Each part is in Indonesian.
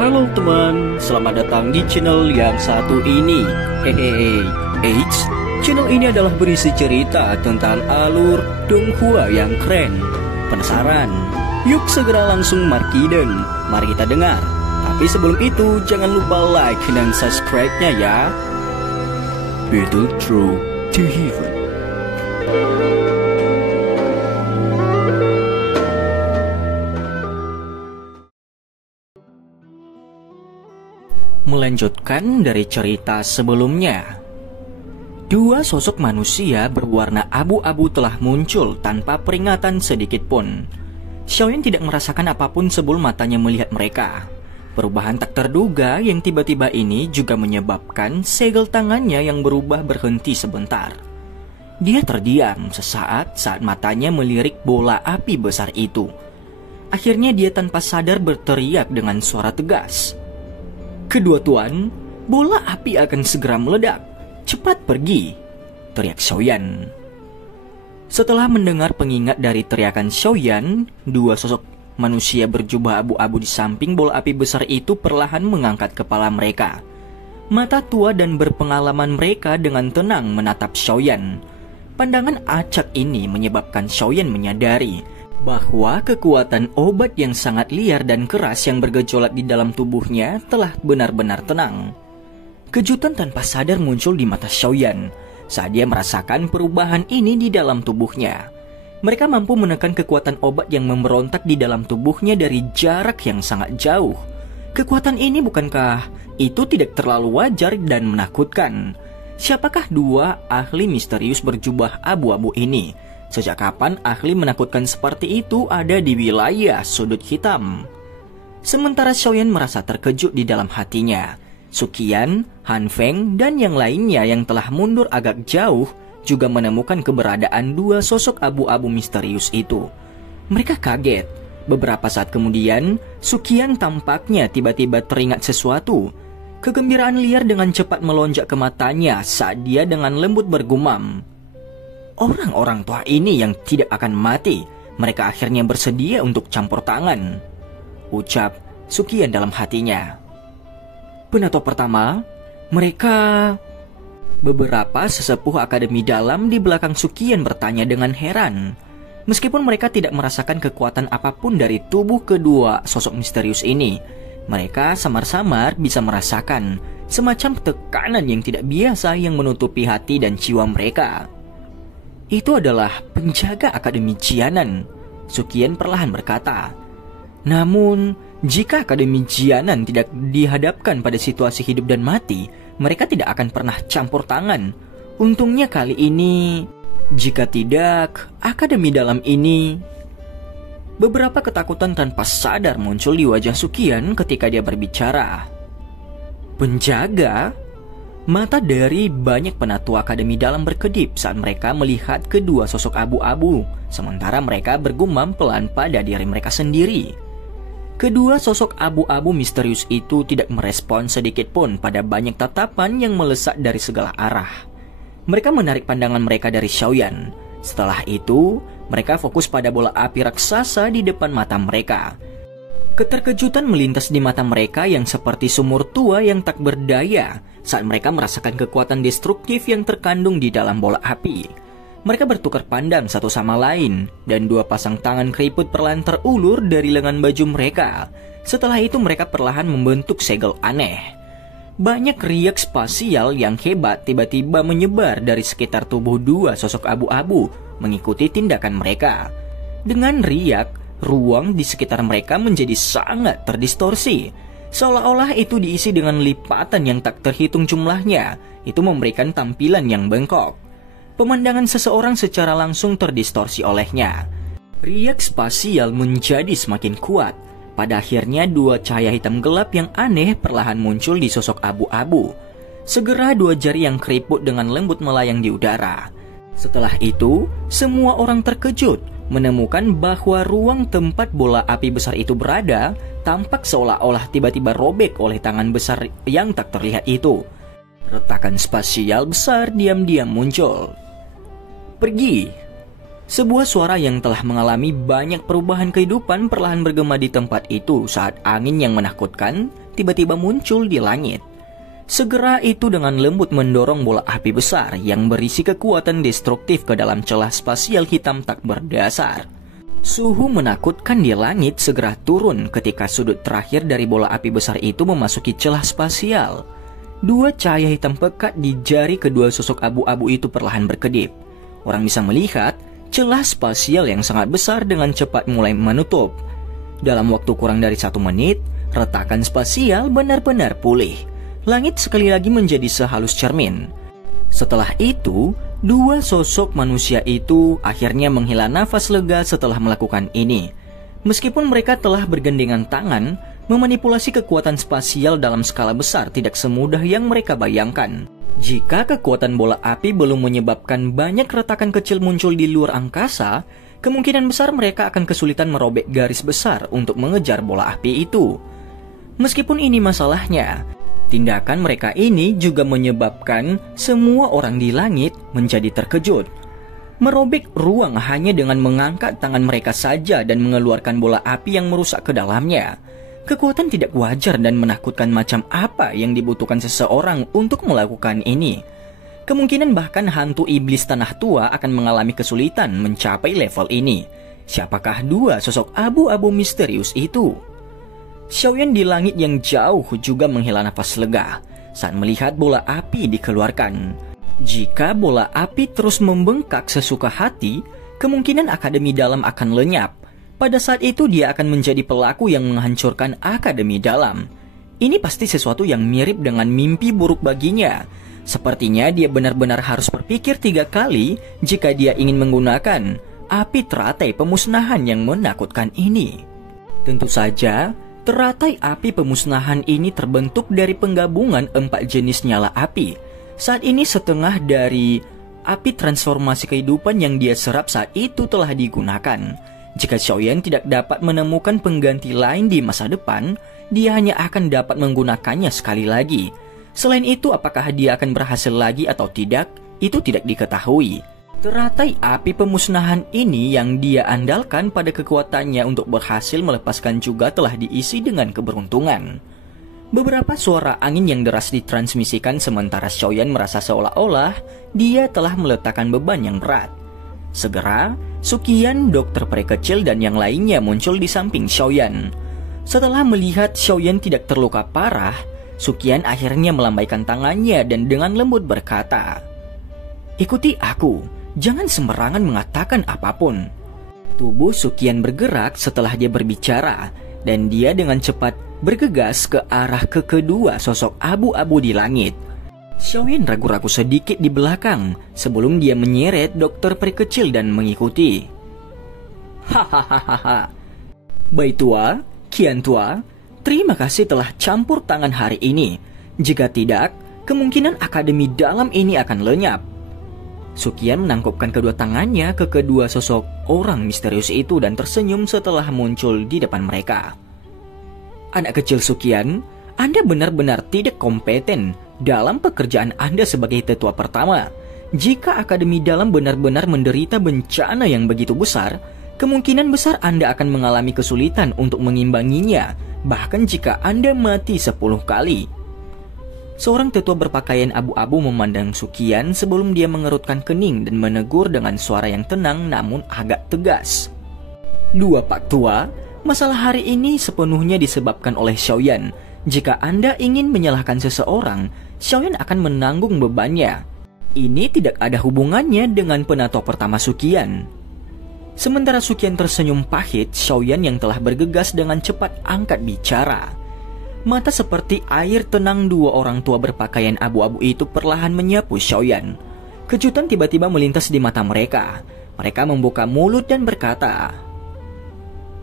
Halo teman, selamat datang di channel yang satu ini. Hehehe, channel ini adalah berisi cerita tentang alur Donghua yang keren. Penasaran? Yuk segera langsung markiden, mari kita dengar. Tapi sebelum itu, jangan lupa like dan subscribe-nya ya. Battle Through to Heaven. Melanjutkan dari cerita sebelumnya, dua sosok manusia berwarna abu-abu telah muncul tanpa peringatan sedikit pun. Xiaoyan tidak merasakan apapun sebelum matanya melihat mereka. Perubahan tak terduga yang tiba-tiba ini juga menyebabkan segel tangannya yang berubah berhenti sebentar. Dia terdiam sesaat saat matanya melirik bola api besar itu. Akhirnya dia tanpa sadar berteriak dengan suara tegas. "Kedua tuan, bola api akan segera meledak. Cepat pergi!" teriak Xiaoyan. Setelah mendengar pengingat dari teriakan Xiaoyan, dua sosok manusia berjubah abu-abu di samping bola api besar itu perlahan mengangkat kepala mereka. Mata tua dan berpengalaman mereka dengan tenang menatap Xiaoyan. Pandangan acak ini menyebabkan Xiaoyan menyadari bahwa kekuatan obat yang sangat liar dan keras yang bergejolak di dalam tubuhnya telah benar-benar tenang. Kejutan tanpa sadar muncul di mata Xiaoyan saat dia merasakan perubahan ini di dalam tubuhnya. Mereka mampu menekan kekuatan obat yang memberontak di dalam tubuhnya dari jarak yang sangat jauh. Kekuatan ini bukankah itu tidak terlalu wajar dan menakutkan? Siapakah dua ahli misterius berjubah abu-abu ini? Sejak kapan ahli menakutkan seperti itu ada di wilayah sudut hitam? Sementara Xiaoyan merasa terkejut di dalam hatinya, Suqian, Han Feng, dan yang lainnya yang telah mundur agak jauh juga menemukan keberadaan dua sosok abu-abu misterius itu. Mereka kaget. Beberapa saat kemudian, Suqian tampaknya tiba-tiba teringat sesuatu. Kegembiraan liar dengan cepat melonjak ke matanya saat dia dengan lembut bergumam, "Orang-orang tua ini yang tidak akan mati, mereka akhirnya bersedia untuk campur tangan," ucap Suqian dalam hatinya. Penatua pertama, mereka... Beberapa sesepuh akademi dalam di belakang Suqian bertanya dengan heran. Meskipun mereka tidak merasakan kekuatan apapun dari tubuh kedua sosok misterius ini, mereka samar-samar bisa merasakan semacam tekanan yang tidak biasa yang menutupi hati dan jiwa mereka. "Itu adalah penjaga Akademi Jianan," Suqian perlahan berkata. "Namun, jika Akademi Jianan tidak dihadapkan pada situasi hidup dan mati, mereka tidak akan pernah campur tangan. Untungnya kali ini, jika tidak, Akademi dalam ini..." Beberapa ketakutan tanpa sadar muncul di wajah Suqian ketika dia berbicara. "Penjaga?" Mata dari banyak penatua akademi dalam berkedip saat mereka melihat kedua sosok abu-abu, sementara mereka bergumam pelan pada diri mereka sendiri. Kedua sosok abu-abu misterius itu tidak merespon sedikit pun pada banyak tatapan yang melesak dari segala arah. Mereka menarik pandangan mereka dari Xiaoyan. Setelah itu, mereka fokus pada bola api raksasa di depan mata mereka. Keterkejutan melintas di mata mereka yang seperti sumur tua yang tak berdaya saat mereka merasakan kekuatan destruktif yang terkandung di dalam bola api. Mereka bertukar pandang satu sama lain, dan dua pasang tangan keriput perlahan terulur dari lengan baju mereka. Setelah itu mereka perlahan membentuk segel aneh. Banyak riak spasial yang hebat tiba-tiba menyebar dari sekitar tubuh dua sosok abu-abu mengikuti tindakan mereka. Dengan riak, ruang di sekitar mereka menjadi sangat terdistorsi. Seolah-olah itu diisi dengan lipatan yang tak terhitung jumlahnya. Itu memberikan tampilan yang bengkok. Pemandangan seseorang secara langsung terdistorsi olehnya. Riak spasial menjadi semakin kuat. Pada akhirnya dua cahaya hitam gelap yang aneh perlahan muncul di sosok abu-abu. Segera dua jari yang keriput dengan lembut melayang di udara. Setelah itu, semua orang terkejut menemukan bahwa ruang tempat bola api besar itu berada tampak seolah-olah tiba-tiba robek oleh tangan besar yang tak terlihat itu. Retakan spasial besar diam-diam muncul. "Pergi!" Sebuah suara yang telah mengalami banyak perubahan kehidupan perlahan bergema di tempat itu saat angin yang menakutkan tiba-tiba muncul di langit. Segera itu dengan lembut mendorong bola api besar yang berisi kekuatan destruktif ke dalam celah spasial hitam tak berdasar. Suhu menakutkan di langit segera turun ketika sudut terakhir dari bola api besar itu memasuki celah spasial. Dua cahaya hitam pekat di jari kedua sosok abu-abu itu perlahan berkedip. Orang bisa melihat celah spasial yang sangat besar dengan cepat mulai menutup. Dalam waktu kurang dari 1 menit, retakan spasial benar-benar pulih. Langit sekali lagi menjadi sehalus cermin. Setelah itu, dua sosok manusia itu akhirnya menghela nafas lega setelah melakukan ini. Meskipun mereka telah bergandengan tangan, memanipulasi kekuatan spasial dalam skala besar tidak semudah yang mereka bayangkan. Jika kekuatan bola api belum menyebabkan banyak retakan kecil muncul di luar angkasa, kemungkinan besar mereka akan kesulitan merobek garis besar untuk mengejar bola api itu. Meskipun ini masalahnya, tindakan mereka ini juga menyebabkan semua orang di langit menjadi terkejut. Merobek ruang hanya dengan mengangkat tangan mereka saja dan mengeluarkan bola api yang merusak ke dalamnya. Kekuatan tidak wajar dan menakutkan macam apa yang dibutuhkan seseorang untuk melakukan ini. Kemungkinan bahkan hantu iblis tanah tua akan mengalami kesulitan mencapai level ini. Siapakah dua sosok abu-abu misterius itu? Xiaoyan di langit yang jauh juga menghela nafas lega saat melihat bola api dikeluarkan. Jika bola api terus membengkak sesuka hati, kemungkinan Akademi Dalam akan lenyap. Pada saat itu dia akan menjadi pelaku yang menghancurkan Akademi Dalam. Ini pasti sesuatu yang mirip dengan mimpi buruk baginya. Sepertinya dia benar-benar harus berpikir 3 kali jika dia ingin menggunakan api teratai pemusnahan yang menakutkan ini. Tentu saja, teratai api pemusnahan ini terbentuk dari penggabungan 4 jenis nyala api. Saat ini setengah dari api transformasi kehidupan yang dia serap saat itu telah digunakan. Jika Xiaoyan tidak dapat menemukan pengganti lain di masa depan, dia hanya akan dapat menggunakannya sekali lagi. Selain itu, apakah dia akan berhasil lagi atau tidak, itu tidak diketahui. Teratai api pemusnahan ini yang dia andalkan pada kekuatannya untuk berhasil melepaskan juga telah diisi dengan keberuntungan. Beberapa suara angin yang deras ditransmisikan sementara Xiaoyan merasa seolah-olah dia telah meletakkan beban yang berat. Segera, Suqian, dokter peri kecil dan yang lainnya muncul di samping Xiaoyan. Setelah melihat Xiaoyan tidak terluka parah, Suqian akhirnya melambaikan tangannya dan dengan lembut berkata, "Ikuti aku. Jangan sembarangan mengatakan apapun." Tubuh Suqian bergerak setelah dia berbicara, dan dia dengan cepat bergegas ke arah kedua sosok abu-abu di langit. Xiaoyan ragu-ragu sedikit di belakang sebelum dia menyeret dokter peri kecil dan mengikuti. Hahaha. Baitua, Qiantua, terima kasih telah campur tangan hari ini. Jika tidak, kemungkinan Akademi Dalam ini akan lenyap. Suqian menangkupkan kedua tangannya ke kedua sosok orang misterius itu dan tersenyum setelah muncul di depan mereka. Anak kecil Suqian, Anda benar-benar tidak kompeten dalam pekerjaan Anda sebagai tetua pertama. Jika Akademi Dalam benar-benar menderita bencana yang begitu besar, kemungkinan besar Anda akan mengalami kesulitan untuk mengimbanginya, bahkan jika Anda mati 10 kali. Seorang tetua berpakaian abu-abu memandang Suqian sebelum dia mengerutkan kening dan menegur dengan suara yang tenang namun agak tegas. "Dua Pak Tua, masalah hari ini sepenuhnya disebabkan oleh Xiaoyan. Jika Anda ingin menyalahkan seseorang, Xiaoyan akan menanggung bebannya. Ini tidak ada hubungannya dengan penatua pertama Suqian." Sementara Suqian tersenyum pahit, Xiaoyan yang telah bergegas dengan cepat angkat bicara. Mata seperti air tenang dua orang tua berpakaian abu-abu itu perlahan menyapu Xiaoyan. Kejutan tiba-tiba melintas di mata mereka. Mereka membuka mulut dan berkata,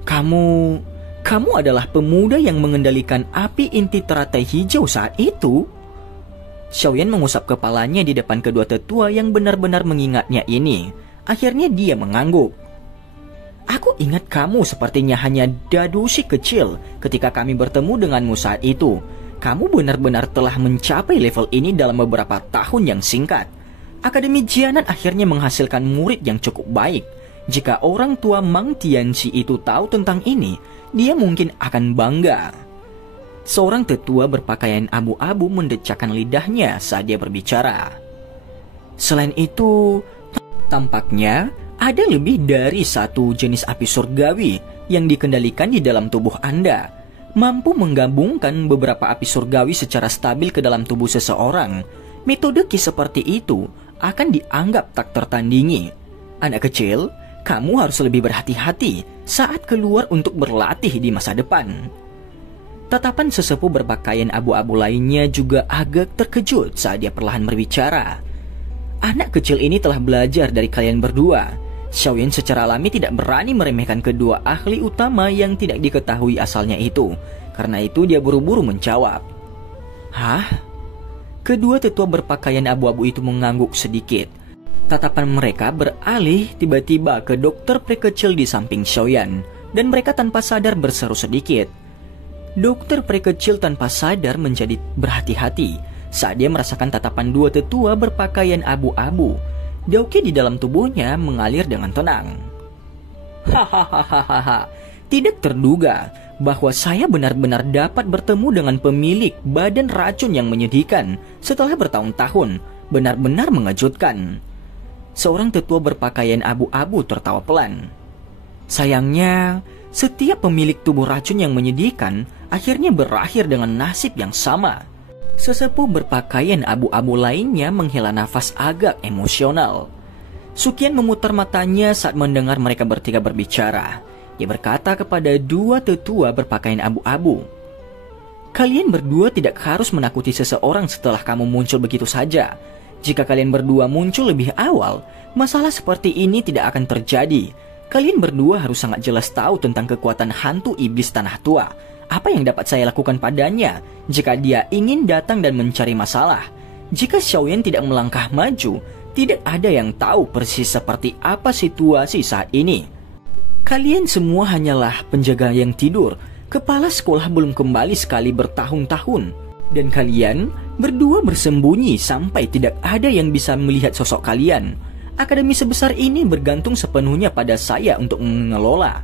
Kamu adalah pemuda yang mengendalikan api inti teratai hijau saat itu?" Xiaoyan mengusap kepalanya di depan kedua tetua yang benar-benar mengingatnya ini. Akhirnya dia mengangguk. "Aku ingat kamu sepertinya hanya dadusi kecil ketika kami bertemu denganmu saat itu. Kamu benar-benar telah mencapai level ini dalam beberapa tahun yang singkat. Akademi Jianan akhirnya menghasilkan murid yang cukup baik. Jika orang tua Mang Tianxi itu tahu tentang ini, dia mungkin akan bangga." Seorang tetua berpakaian abu-abu mendecakkan lidahnya saat dia berbicara. Selain itu, tampaknya ada lebih dari satu jenis api surgawi yang dikendalikan di dalam tubuh Anda, mampu menggabungkan beberapa api surgawi secara stabil ke dalam tubuh seseorang. Metode seperti itu akan dianggap tak tertandingi. Anak kecil, kamu harus lebih berhati-hati saat keluar untuk berlatih di masa depan. Tatapan sesepuh berpakaian abu-abu lainnya juga agak terkejut saat dia perlahan berbicara. Anak kecil ini telah belajar dari kalian berdua. Xiaoyan secara alami tidak berani meremehkan kedua ahli utama yang tidak diketahui asalnya itu. Karena itu dia buru-buru menjawab. Hah? Kedua tetua berpakaian abu-abu itu mengangguk sedikit. Tatapan mereka beralih tiba-tiba ke dokter pria kecil di samping Xiaoyan, dan mereka tanpa sadar berseru sedikit. Dokter pria kecil tanpa sadar menjadi berhati-hati saat dia merasakan tatapan dua tetua berpakaian abu-abu. Daoki di dalam tubuhnya mengalir dengan tenang. Hahaha, tidak terduga bahwa saya benar-benar dapat bertemu dengan pemilik badan racun yang menyedihkan setelah bertahun-tahun. Benar-benar mengejutkan. Seorang tetua berpakaian abu-abu tertawa pelan. Sayangnya, setiap pemilik tubuh racun yang menyedihkan akhirnya berakhir dengan nasib yang sama. Sesepuh berpakaian abu-abu lainnya menghela nafas agak emosional. Sukian memutar matanya saat mendengar mereka bertiga berbicara. Dia berkata kepada dua tetua berpakaian abu-abu, kalian berdua tidak harus menakuti seseorang setelah kamu muncul begitu saja. Jika kalian berdua muncul lebih awal, masalah seperti ini tidak akan terjadi. Kalian berdua harus sangat jelas tahu tentang kekuatan hantu iblis tanah tua. Apa yang dapat saya lakukan padanya jika dia ingin datang dan mencari masalah? Jika Xiaoyan tidak melangkah maju, tidak ada yang tahu persis seperti apa situasi saat ini. Kalian semua hanyalah penjaga yang tidur. Kepala sekolah belum kembali sekali bertahun-tahun. Dan kalian berdua bersembunyi sampai tidak ada yang bisa melihat sosok kalian. Akademi sebesar ini bergantung sepenuhnya pada saya untuk mengelola.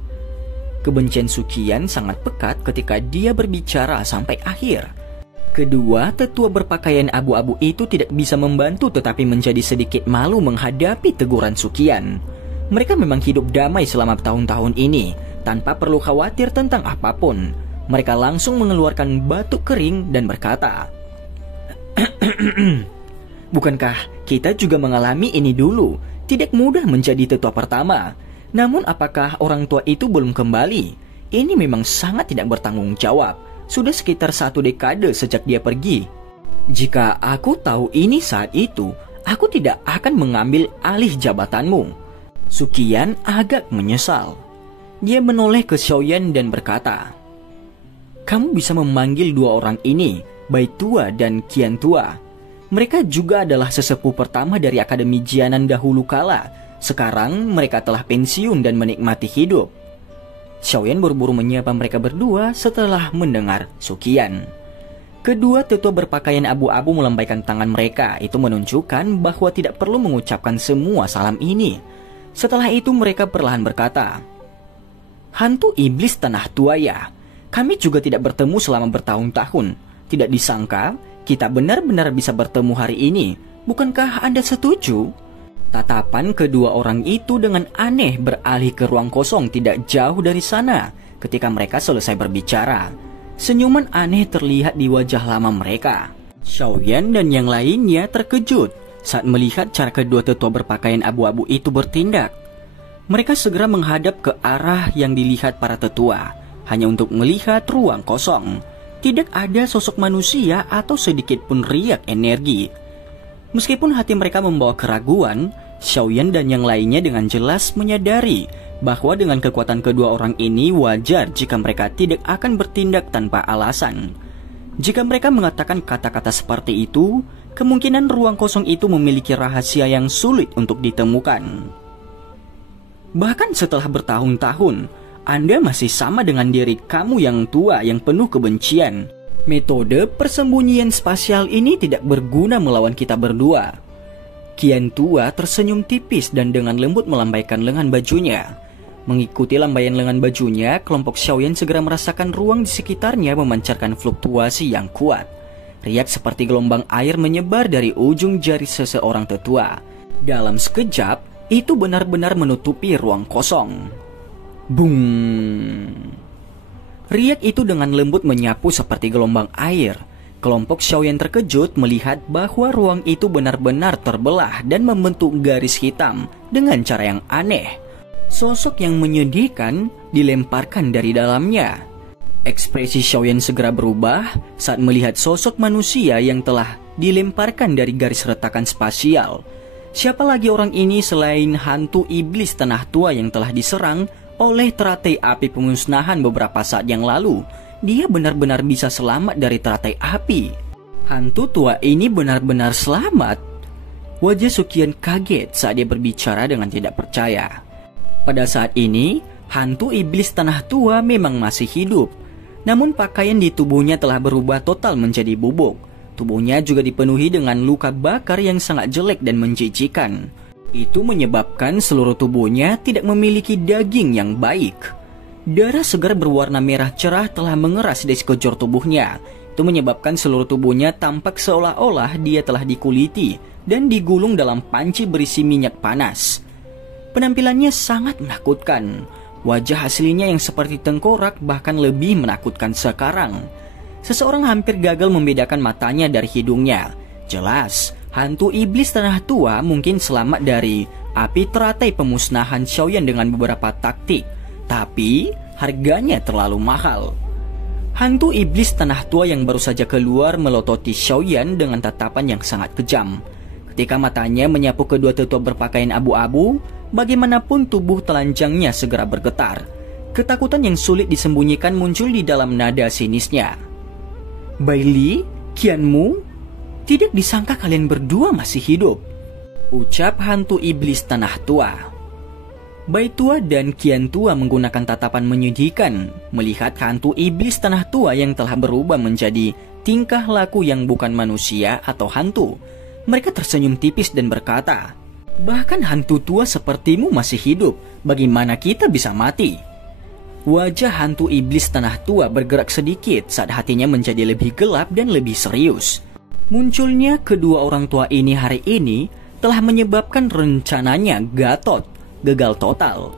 Kebencian Sukian sangat pekat ketika dia berbicara sampai akhir. Kedua tetua berpakaian abu-abu itu tidak bisa membantu tetapi menjadi sedikit malu menghadapi teguran Sukian. Mereka memang hidup damai selama tahun-tahun ini tanpa perlu khawatir tentang apapun. Mereka langsung mengeluarkan batuk kering dan berkata, bukankah kita juga mengalami ini dulu? Tidak mudah menjadi tetua pertama. Namun apakah orang tua itu belum kembali? Ini memang sangat tidak bertanggung jawab. Sudah sekitar 1 dekade sejak dia pergi. Jika aku tahu ini saat itu, aku tidak akan mengambil alih jabatanmu. Sukian agak menyesal. Dia menoleh ke Xiaoyan dan berkata, kamu bisa memanggil dua orang ini, Bai Tua dan Qian Tua. Mereka juga adalah sesepuh pertama dari Akademi Jianan dahulu kala. Sekarang mereka telah pensiun dan menikmati hidup. Xiaoyan buru-buru menyapa mereka berdua setelah mendengar Sukian. Kedua tetua berpakaian abu-abu melambaikan tangan mereka. Itu menunjukkan bahwa tidak perlu mengucapkan semua salam ini. Setelah itu mereka perlahan berkata, hantu iblis tanah tua ya. Kami juga tidak bertemu selama bertahun-tahun. Tidak disangka kita benar-benar bisa bertemu hari ini. Bukankah Anda setuju? Tatapan kedua orang itu dengan aneh beralih ke ruang kosong tidak jauh dari sana ketika mereka selesai berbicara. Senyuman aneh terlihat di wajah lama mereka. Xiaoyan dan yang lainnya terkejut saat melihat cara kedua tetua berpakaian abu-abu itu bertindak. Mereka segera menghadap ke arah yang dilihat para tetua, hanya untuk melihat ruang kosong. Tidak ada sosok manusia atau sedikit pun riak energi. Meskipun hati mereka membawa keraguan, Xiaoyan dan yang lainnya dengan jelas menyadari bahwa dengan kekuatan kedua orang ini wajar jika mereka tidak akan bertindak tanpa alasan. Jika mereka mengatakan kata-kata seperti itu, kemungkinan ruang kosong itu memiliki rahasia yang sulit untuk ditemukan. Bahkan setelah bertahun-tahun, Anda masih sama dengan diri kamu yang tua yang penuh kebencian. Metode persembunyian spasial ini tidak berguna melawan kita berdua. Qian Tua tersenyum tipis dan dengan lembut melambaikan lengan bajunya. Mengikuti lambaian lengan bajunya, kelompok Xiaoyan segera merasakan ruang di sekitarnya memancarkan fluktuasi yang kuat. Riak seperti gelombang air menyebar dari ujung jari seseorang tetua. Dalam sekejap, itu benar-benar menutupi ruang kosong. Bung! Riak itu dengan lembut menyapu seperti gelombang air. Kelompok Xiaoyan terkejut melihat bahwa ruang itu benar-benar terbelah dan membentuk garis hitam dengan cara yang aneh. Sosok yang menyedihkan dilemparkan dari dalamnya. Ekspresi Xiaoyan segera berubah saat melihat sosok manusia yang telah dilemparkan dari garis retakan spasial. Siapa lagi orang ini selain hantu iblis tanah tua yang telah diserang oleh teratai api pemusnahan beberapa saat yang lalu? Dia benar-benar bisa selamat dari teratai api. Hantu tua ini benar-benar selamat. Wajah Suqian kaget saat dia berbicara dengan tidak percaya. Pada saat ini, hantu iblis tanah tua memang masih hidup. Namun pakaian di tubuhnya telah berubah total menjadi bubuk. Tubuhnya juga dipenuhi dengan luka bakar yang sangat jelek dan menjijikan. Itu menyebabkan seluruh tubuhnya tidak memiliki daging yang baik. Darah segar berwarna merah cerah telah mengeras di sekujur tubuhnya. Itu menyebabkan seluruh tubuhnya tampak seolah-olah dia telah dikuliti dan digulung dalam panci berisi minyak panas. Penampilannya sangat menakutkan. Wajah aslinya yang seperti tengkorak bahkan lebih menakutkan sekarang. Seseorang hampir gagal membedakan matanya dari hidungnya. Jelas, hantu iblis tanah tua mungkin selamat dari api teratai pemusnahan Xiaoyan dengan beberapa taktik. Tapi, harganya terlalu mahal. Hantu iblis tanah tua yang baru saja keluar melototi Xiaoyan dengan tatapan yang sangat kejam. Ketika matanya menyapu kedua tetua berpakaian abu-abu, bagaimanapun tubuh telanjangnya segera bergetar. Ketakutan yang sulit disembunyikan muncul di dalam nada sinisnya. Baili, Qianmu, tidak disangka kalian berdua masih hidup, ucap hantu iblis tanah tua. Bai tua dan Qian tua menggunakan tatapan menyedihkan melihat hantu iblis tanah tua yang telah berubah menjadi tingkah laku yang bukan manusia atau hantu. Mereka tersenyum tipis dan berkata, "Bahkan hantu tua sepertimu masih hidup, bagaimana kita bisa mati?" Wajah hantu iblis tanah tua bergerak sedikit saat hatinya menjadi lebih gelap dan lebih serius. Munculnya kedua orang tua ini hari ini telah menyebabkan rencananya gagal total.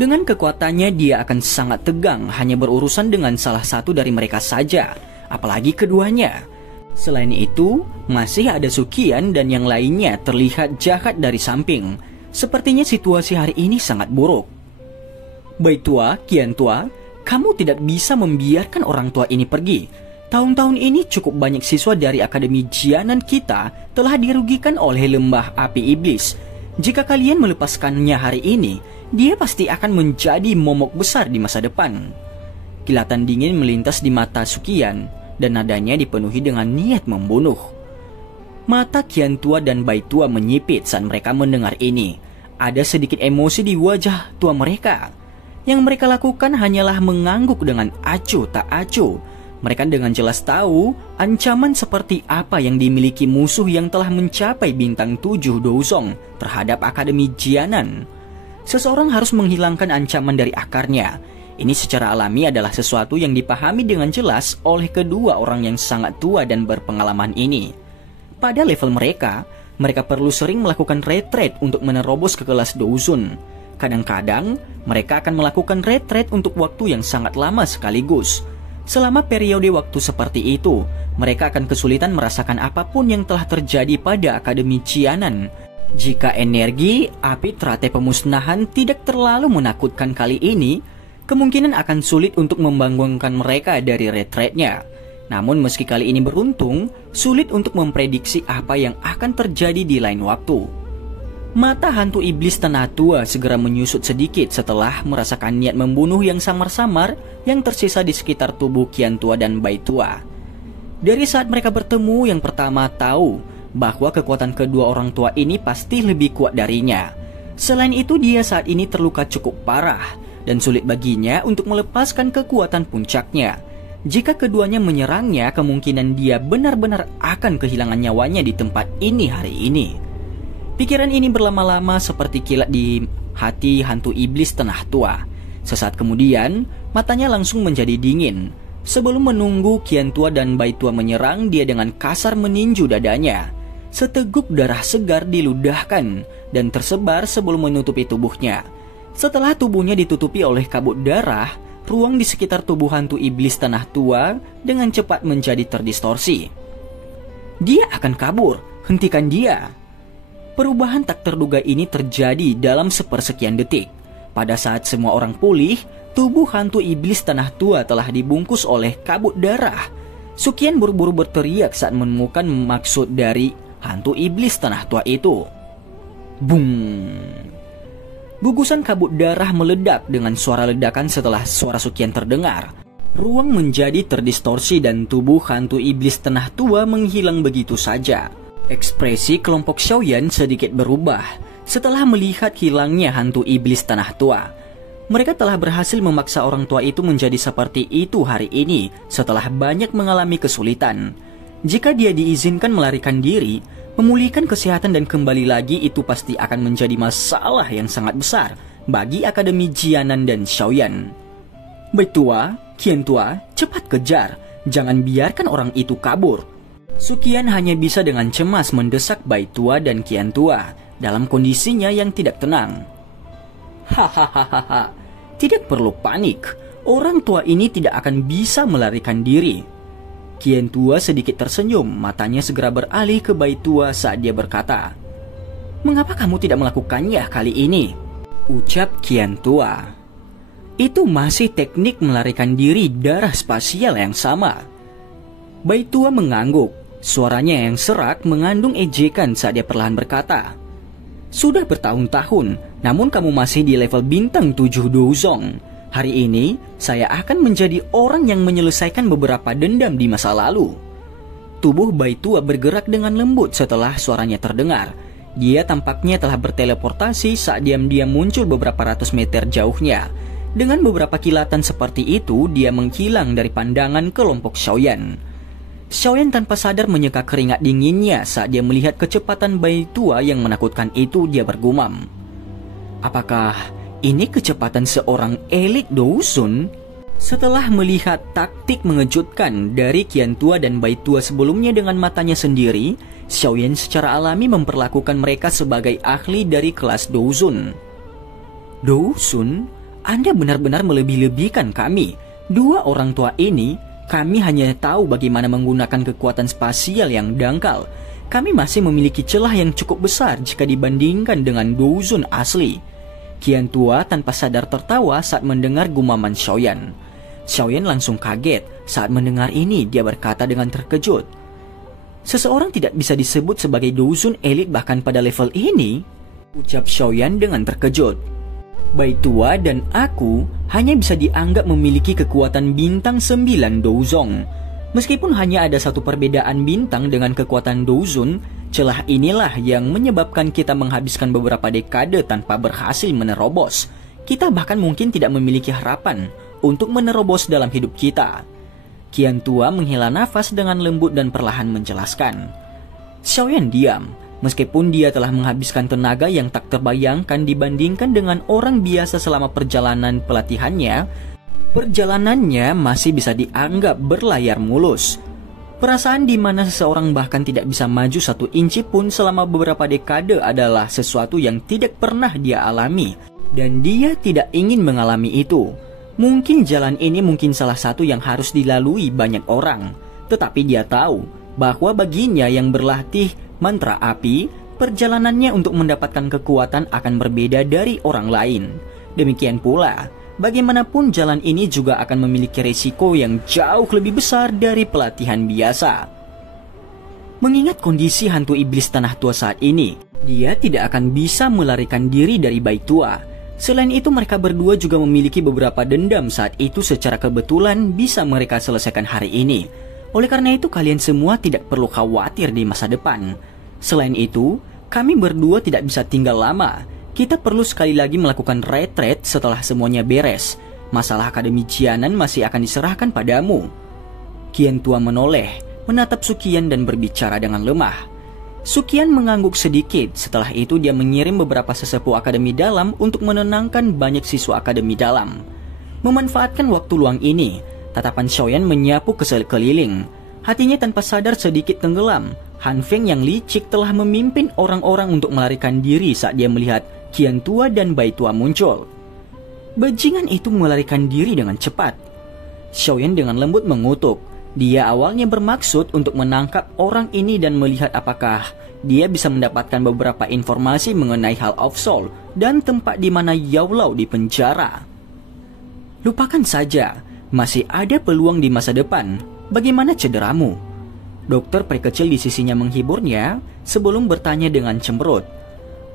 Dengan kekuatannya dia akan sangat tegang hanya berurusan dengan salah satu dari mereka saja, apalagi keduanya. Selain itu, masih ada Suqian dan yang lainnya terlihat jahat dari samping. Sepertinya situasi hari ini sangat buruk. Bai tua, Qian tua, kamu tidak bisa membiarkan orang tua ini pergi. Tahun-tahun ini cukup banyak siswa dari Akademi Jianan kita telah dirugikan oleh lembah api iblis. Jika kalian melepaskannya hari ini, dia pasti akan menjadi momok besar di masa depan. Kilatan dingin melintas di mata Suqian dan nadanya dipenuhi dengan niat membunuh. Mata Qian tua dan Bai tua menyipit saat mereka mendengar ini. Ada sedikit emosi di wajah tua mereka. Yang mereka lakukan hanyalah mengangguk dengan acuh tak acuh. Mereka dengan jelas tahu ancaman seperti apa yang dimiliki musuh yang telah mencapai bintang 7 Douzong terhadap Akademi Jianan. Seseorang harus menghilangkan ancaman dari akarnya. Ini secara alami adalah sesuatu yang dipahami dengan jelas oleh kedua orang yang sangat tua dan berpengalaman ini. Pada level mereka perlu sering melakukan retreat untuk menerobos ke kelas Douzun. Kadang-kadang, mereka akan melakukan retreat untuk waktu yang sangat lama sekaligus. Selama periode waktu seperti itu, mereka akan kesulitan merasakan apapun yang telah terjadi pada Akademi Jianan. Jika energi api teratai pemusnahan tidak terlalu menakutkan kali ini, kemungkinan akan sulit untuk membangunkan mereka dari retreatnya. Namun meski kali ini beruntung, sulit untuk memprediksi apa yang akan terjadi di lain waktu. Mata hantu iblis tanah tua segera menyusut sedikit setelah merasakan niat membunuh yang samar-samar yang tersisa di sekitar tubuh Qian tua dan Bai tua. Dari saat mereka bertemu, yang pertama tahu bahwa kekuatan kedua orang tua ini pasti lebih kuat darinya. Selain itu, dia saat ini terluka cukup parah dan sulit baginya untuk melepaskan kekuatan puncaknya. Jika keduanya menyerangnya, kemungkinan dia benar-benar akan kehilangan nyawanya di tempat ini hari ini. Pikiran ini berlama-lama seperti kilat di hati hantu iblis tanah tua. Sesaat kemudian, matanya langsung menjadi dingin. Sebelum menunggu Kian Tua dan Bai Tua menyerang, dia dengan kasar meninju dadanya. Seteguk darah segar diludahkan dan tersebar sebelum menutupi tubuhnya. Setelah tubuhnya ditutupi oleh kabut darah, ruang di sekitar tubuh hantu iblis tanah tua dengan cepat menjadi terdistorsi. Dia akan kabur, hentikan dia. Perubahan tak terduga ini terjadi dalam sepersekian detik. Pada saat semua orang pulih, tubuh hantu iblis tanah tua telah dibungkus oleh kabut darah. Sukian buru-buru berteriak saat menemukan maksud dari hantu iblis tanah tua itu. Bung! Gugusan kabut darah meledak dengan suara ledakan setelah suara Sukian terdengar. Ruang menjadi terdistorsi dan tubuh hantu iblis tanah tua menghilang begitu saja. Ekspresi kelompok Xiaoyan sedikit berubah setelah melihat hilangnya hantu iblis tanah tua. Mereka telah berhasil memaksa orang tua itu menjadi seperti itu hari ini setelah banyak mengalami kesulitan. Jika dia diizinkan melarikan diri, memulihkan kesehatan dan kembali lagi itu pasti akan menjadi masalah yang sangat besar bagi Akademi Jianan dan Xiaoyan. Bai Tua, Kian Tua, cepat kejar, jangan biarkan orang itu kabur. Sukian hanya bisa dengan cemas mendesak Bai Tua dan Kian Tua dalam kondisinya yang tidak tenang. Hahaha, tidak perlu panik, orang tua ini tidak akan bisa melarikan diri. Kian Tua sedikit tersenyum, matanya segera beralih ke Bai Tua saat dia berkata, "Mengapa kamu tidak melakukannya kali ini?" Ucap Kian Tua. Itu masih teknik melarikan diri darah spasial yang sama. Bai Tua mengangguk, suaranya yang serak mengandung ejekan saat dia perlahan berkata, "Sudah bertahun-tahun, namun kamu masih di level bintang 7 Douzong. Hari ini, saya akan menjadi orang yang menyelesaikan beberapa dendam di masa lalu." Tubuh Bai Tua bergerak dengan lembut setelah suaranya terdengar. Dia tampaknya telah berteleportasi saat diam-diam muncul beberapa ratus meter jauhnya. Dengan beberapa kilatan seperti itu, dia menghilang dari pandangan kelompok Xiaoyan. Xiaoyan tanpa sadar menyeka keringat dinginnya saat dia melihat kecepatan Bai Tua yang menakutkan itu. Dia bergumam, "Apakah ini kecepatan seorang elit Douzun?" Setelah melihat taktik mengejutkan dari Kian Tua dan Bai Tua sebelumnya dengan matanya sendiri, Xiaoyan secara alami memperlakukan mereka sebagai ahli dari kelas Douzun. "Douzun? Anda benar-benar melebih-lebihkan kami. Dua orang tua ini, kami hanya tahu bagaimana menggunakan kekuatan spasial yang dangkal. Kami masih memiliki celah yang cukup besar jika dibandingkan dengan Douzun asli." Kian Tua tanpa sadar tertawa saat mendengar gumaman Xiaoyan. Xiaoyan langsung kaget saat mendengar ini. Dia berkata dengan terkejut, "Seseorang tidak bisa disebut sebagai Douzun elit bahkan pada level ini?" Ucap Xiaoyan dengan terkejut. "Bai Tua dan aku hanya bisa dianggap memiliki kekuatan bintang 9 Douzong. Meskipun hanya ada satu perbedaan bintang dengan kekuatan Douzun, celah inilah yang menyebabkan kita menghabiskan beberapa dekade tanpa berhasil menerobos. Kita bahkan mungkin tidak memiliki harapan untuk menerobos dalam hidup kita." Kian Tua menghela nafas dengan lembut dan perlahan menjelaskan. Xiaoyan diam. Meskipun dia telah menghabiskan tenaga yang tak terbayangkan dibandingkan dengan orang biasa selama perjalanan pelatihannya, perjalanannya masih bisa dianggap berlayar mulus. Perasaan di mana seseorang bahkan tidak bisa maju 1 inci pun selama beberapa dekade adalah sesuatu yang tidak pernah dia alami, dan dia tidak ingin mengalami itu. Mungkin jalan ini mungkin salah satu yang harus dilalui banyak orang, tetapi dia tahu bahwa baginya yang berlatih mantra api, perjalanannya untuk mendapatkan kekuatan akan berbeda dari orang lain. Demikian pula, bagaimanapun jalan ini juga akan memiliki risiko yang jauh lebih besar dari pelatihan biasa. Mengingat kondisi hantu iblis tanah tua saat ini, dia tidak akan bisa melarikan diri dari Bai Tua. Selain itu, mereka berdua juga memiliki beberapa dendam saat itu secara kebetulan bisa mereka selesaikan hari ini. Oleh karena itu, kalian semua tidak perlu khawatir di masa depan. Selain itu, kami berdua tidak bisa tinggal lama. Kita perlu sekali lagi melakukan retreat setelah semuanya beres. Masalah Akademi Jianan masih akan diserahkan padamu." Kian Tua menoleh, menatap Sukian dan berbicara dengan lemah. Sukian mengangguk sedikit. Setelah itu dia mengirim beberapa sesepuh akademi dalam untuk menenangkan banyak siswa akademi dalam. Memanfaatkan waktu luang ini, tatapan Xiaoyan menyapu ke sekeliling. Hatinya tanpa sadar sedikit tenggelam. Han Feng yang licik telah memimpin orang-orang untuk melarikan diri saat dia melihat Qian Tua dan Bai Tua muncul. Bajingan itu melarikan diri dengan cepat. Xiaoyan dengan lembut mengutuk. Dia awalnya bermaksud untuk menangkap orang ini dan melihat apakah dia bisa mendapatkan beberapa informasi mengenai Hall of Soul dan tempat di mana Yao Lao dipenjara. Lupakan saja, masih ada peluang di masa depan. Bagaimana cederamu? Dokter peri kecil di sisinya menghiburnya sebelum bertanya dengan cemberut.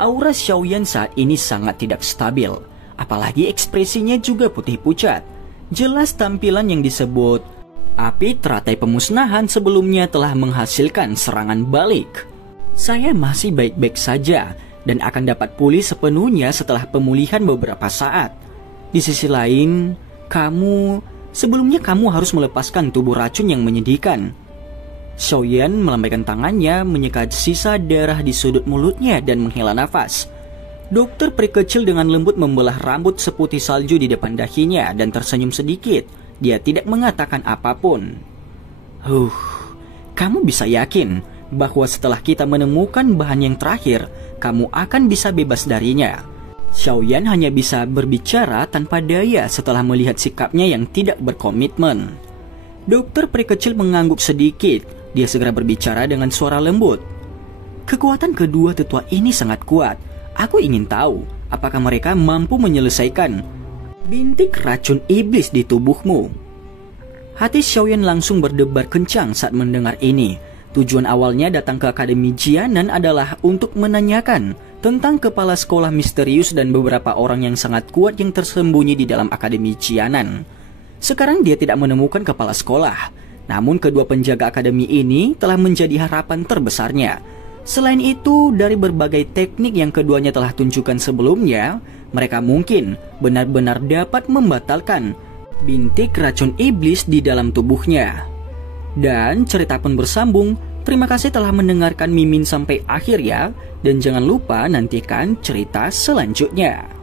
Aura Xiaoyan saat ini sangat tidak stabil, apalagi ekspresinya juga putih pucat. Jelas tampilan yang disebut api teratai pemusnahan sebelumnya telah menghasilkan serangan balik. Saya masih baik-baik saja dan akan dapat pulih sepenuhnya setelah pemulihan beberapa saat. Di sisi lain, sebelumnya kamu harus melepaskan tubuh racun yang menyedihkan. Xiaoyan melambaikan tangannya menyekat sisa darah di sudut mulutnya dan menghela nafas. Dokter peri kecil dengan lembut membelah rambut seputih salju di depan dahinya dan tersenyum sedikit. Dia tidak mengatakan apapun. Kamu bisa yakin bahwa setelah kita menemukan bahan yang terakhir, kamu akan bisa bebas darinya. Xiaoyan hanya bisa berbicara tanpa daya setelah melihat sikapnya yang tidak berkomitmen. Dokter peri kecil mengangguk sedikit. Dia segera berbicara dengan suara lembut. Kekuatan kedua tetua ini sangat kuat. Aku ingin tahu apakah mereka mampu menyelesaikan bintik racun iblis di tubuhmu. Hati Xiaoyan langsung berdebar kencang saat mendengar ini. Tujuan awalnya datang ke Akademi Jianan adalah untuk menanyakan tentang kepala sekolah misterius dan beberapa orang yang sangat kuat yang tersembunyi di dalam Akademi Jianan. Sekarang dia tidak menemukan kepala sekolah, namun kedua penjaga akademi ini telah menjadi harapan terbesarnya. Selain itu, dari berbagai teknik yang keduanya telah tunjukkan sebelumnya, mereka mungkin benar-benar dapat membatalkan bintik racun iblis di dalam tubuhnya. Dan cerita pun bersambung. Terima kasih telah mendengarkan Mimin sampai akhir ya. Dan jangan lupa nantikan cerita selanjutnya.